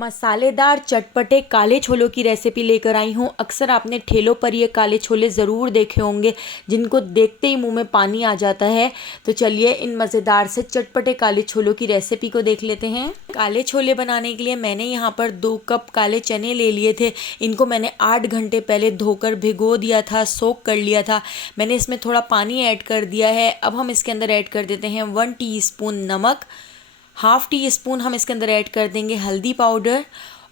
मसालेदार चटपटे काले छोलों की रेसिपी लेकर आई हूँ। अक्सर आपने ठेलों पर ये काले छोले ज़रूर देखे होंगे जिनको देखते ही मुंह में पानी आ जाता है। तो चलिए इन मज़ेदार से चटपटे काले छोलों की रेसिपी को देख लेते हैं। काले छोले बनाने के लिए मैंने यहाँ पर 2 कप काले चने ले लिए थे। इनको मैंने 8 घंटे पहले धोकर भिगो दिया था, सोक कर लिया था। मैंने इसमें थोड़ा पानी ऐड कर दिया है। अब हम इसके अंदर ऐड कर देते हैं 1 टीस्पून नमक, हाफ़ टी स्पून हम इसके अंदर ऐड कर देंगे हल्दी पाउडर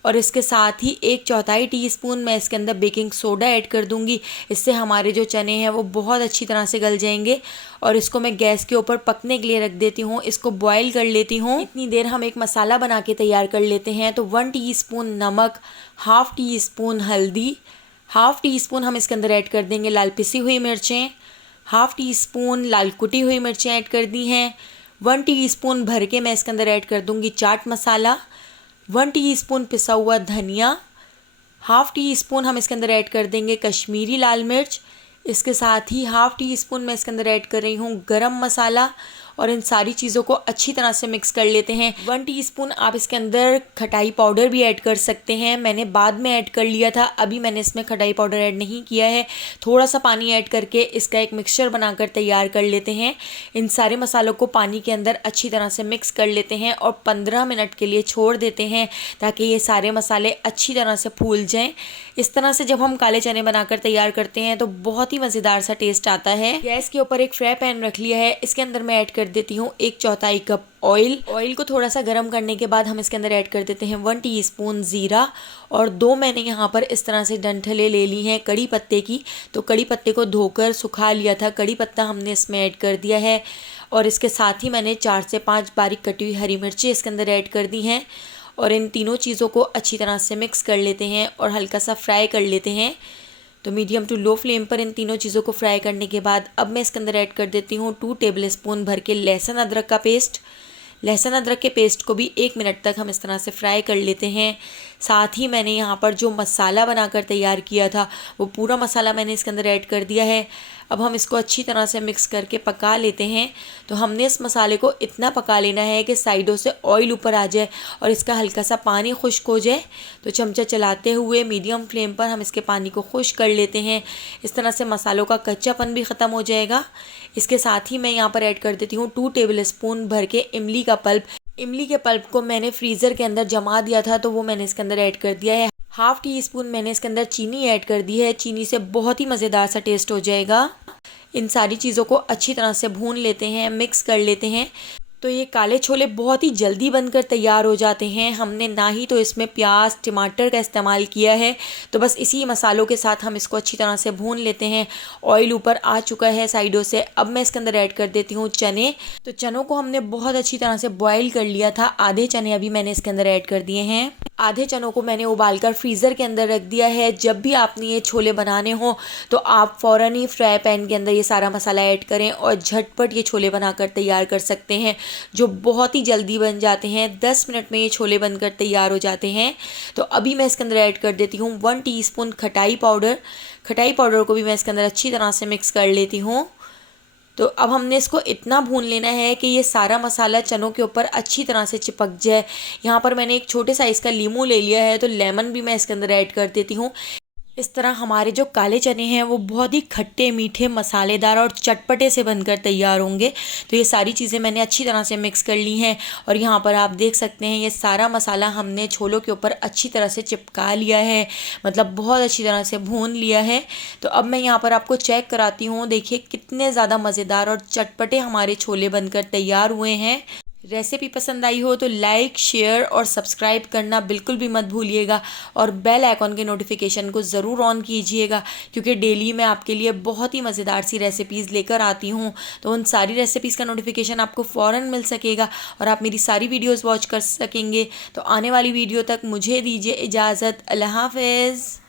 और इसके साथ ही 1/4 टीस्पून मैं इसके अंदर बेकिंग सोडा ऐड कर दूंगी। इससे हमारे जो चने हैं वो बहुत अच्छी तरह से गल जाएंगे। और इसको मैं गैस के ऊपर पकने के लिए रख देती हूँ, इसको बॉईल कर लेती हूँ। इतनी देर हम एक मसाला बना के तैयार कर लेते हैं। तो 1 टीस्पून नमक, हाफ़ टी स्पून हल्दी, हाफ़ टी स्पून हम इसके अंदर ऐड कर देंगे लाल पिसी हुई मिर्चें, हाफ़ टी स्पून लाल कुटी हुई मिर्चें ऐड कर दी हैं। 1 टीस्पून भर के मैं इसके अंदर ऐड कर दूंगी चाट मसाला, 1 टीस्पून पिसा हुआ धनिया, हाफ़ टी स्पून हम इसके अंदर ऐड कर देंगे कश्मीरी लाल मिर्च। इसके साथ ही हाफ़ टी स्पून मैं इसके अंदर ऐड कर रही हूँ गरम मसाला और इन सारी चीज़ों को अच्छी तरह से मिक्स कर लेते हैं। 1 टीस्पून आप इसके अंदर खटाई पाउडर भी ऐड कर सकते हैं। मैंने बाद में ऐड कर लिया था, अभी मैंने इसमें खटाई पाउडर ऐड नहीं किया है। थोड़ा सा पानी ऐड करके इसका एक मिक्सचर बनाकर तैयार कर लेते हैं। इन सारे मसालों को पानी के अंदर अच्छी तरह से मिक्स कर लेते हैं और 15 मिनट के लिए छोड़ देते हैं ताकि ये सारे मसाले अच्छी तरह से फूल जाएँ। इस तरह से जब हम काले चने बनाकर तैयार करते हैं तो बहुत ही मज़ेदार सा टेस्ट आता है। गैस के ऊपर एक फ्राई पैन रख लिया है, इसके अंदर मैं ऐड कर देती हूँ 1/4 कप ऑयल को थोड़ा सा गर्म करने के बाद हम इसके अंदर ऐड कर देते हैं 1 टीस्पून ज़ीरा और 2 मैंने यहाँ पर इस तरह से डंठलें ले ली हैं कड़ी पत्ते की। तो कड़ी पत्ते को धोकर सुखा लिया था, कड़ी पत्ता हमने इसमें ऐड कर दिया है और इसके साथ ही मैंने 4 से 5 बारीक कटी हुई हरी मिर्ची इसके अंदर ऐड कर दी हैं और इन तीनों चीज़ों को अच्छी तरह से मिक्स कर लेते हैं और हल्का सा फ्राई कर लेते हैं। तो मीडियम टू लो फ्लेम पर इन तीनों चीज़ों को फ्राई करने के बाद अब मैं इसके अंदर ऐड कर देती हूँ 2 टेबलस्पून भर के लहसुन अदरक का पेस्ट। लहसुन अदरक के पेस्ट को भी 1 मिनट तक हम इस तरह से फ्राई कर लेते हैं। साथ ही मैंने यहाँ पर जो मसाला बनाकर तैयार किया था वो पूरा मसाला मैंने इसके अंदर ऐड कर दिया है। अब हम इसको अच्छी तरह से मिक्स करके पका लेते हैं। तो हमने इस मसाले को इतना पका लेना है कि साइडों से ऑयल ऊपर आ जाए और इसका हल्का सा पानी खुश्क हो जाए। तो चमचा चलाते हुए मीडियम फ्लेम पर हम इसके पानी को खुश्क कर लेते हैं। इस तरह से मसालों का कच्चापन भी ख़त्म हो जाएगा। इसके साथ ही मैं यहाँ पर ऐड कर देती हूँ 2 टेबलस्पून भर के इमली का पल्प। इमली के पल्प को मैंने फ्रीज़र के अंदर जमा दिया था तो वो मैंने इसके अंदर ऐड कर दिया है। हाफ़ टी स्पून मैंने इसके अंदर चीनी ऐड कर दी है। चीनी से बहुत ही मज़ेदार सा टेस्ट हो जाएगा। इन सारी चीज़ों को अच्छी तरह से भून लेते हैं, मिक्स कर लेते हैं। तो ये काले छोले बहुत ही जल्दी बनकर तैयार हो जाते हैं। हमने ना ही तो इसमें प्याज टमाटर का इस्तेमाल किया है, तो बस इसी मसालों के साथ हम इसको अच्छी तरह से भून लेते हैं। ऑयल ऊपर आ चुका है साइडों से। अब मैं इसके अंदर ऐड कर देती हूँ चने। तो चनों को हमने बहुत अच्छी तरह से बॉईल कर लिया था। आधे चने अभी मैंने इसके अंदर ऐड कर दिए हैं। आधे चनों को मैंने उबालकर फ्रीज़र के अंदर रख दिया है। जब भी आपने ये छोले बनाने हो तो आप फ़ौरन ही फ्राई पैन के अंदर ये सारा मसाला ऐड करें और झटपट ये छोले बनाकर तैयार कर सकते हैं, जो बहुत ही जल्दी बन जाते हैं। 10 मिनट में ये छोले बनकर तैयार हो जाते हैं। तो अभी मैं इसके अंदर ऐड कर देती हूँ 1 टीस्पून खटाई पाउडर। खटाई पाउडर को भी मैं इसके अंदर अच्छी तरह से मिक्स कर लेती हूँ। तो अब हमने इसको इतना भून लेना है कि ये सारा मसाला चनों के ऊपर अच्छी तरह से चिपक जाए। यहाँ पर मैंने एक छोटे साइज़ का लीमू ले लिया है, तो लेमन भी मैं इसके अंदर ऐड कर देती हूँ। इस तरह हमारे जो काले चने हैं वो बहुत ही खट्टे मीठे मसालेदार और चटपटे से बनकर तैयार होंगे। तो ये सारी चीज़ें मैंने अच्छी तरह से मिक्स कर ली हैं और यहाँ पर आप देख सकते हैं ये सारा मसाला हमने छोलों के ऊपर अच्छी तरह से चिपका लिया है, मतलब बहुत अच्छी तरह से भून लिया है। तो अब मैं यहाँ पर आपको चेक कराती हूँ, देखिए कितने ज़्यादा मज़ेदार और चटपटे हमारे छोले बनकर तैयार हुए हैं। रेसिपी पसंद आई हो तो लाइक शेयर और सब्सक्राइब करना बिल्कुल भी मत भूलिएगा और बेल आइकॉन के नोटिफिकेशन को ज़रूर ऑन कीजिएगा, क्योंकि डेली मैं आपके लिए बहुत ही मज़ेदार सी रेसिपीज़ लेकर आती हूँ। तो उन सारी रेसिपीज़ का नोटिफिकेशन आपको फ़ौरन मिल सकेगा और आप मेरी सारी वीडियोज़ वॉच कर सकेंगे। तो आने वाली वीडियो तक मुझे दीजिए इजाज़त। अल्लाह हाफ़िज़।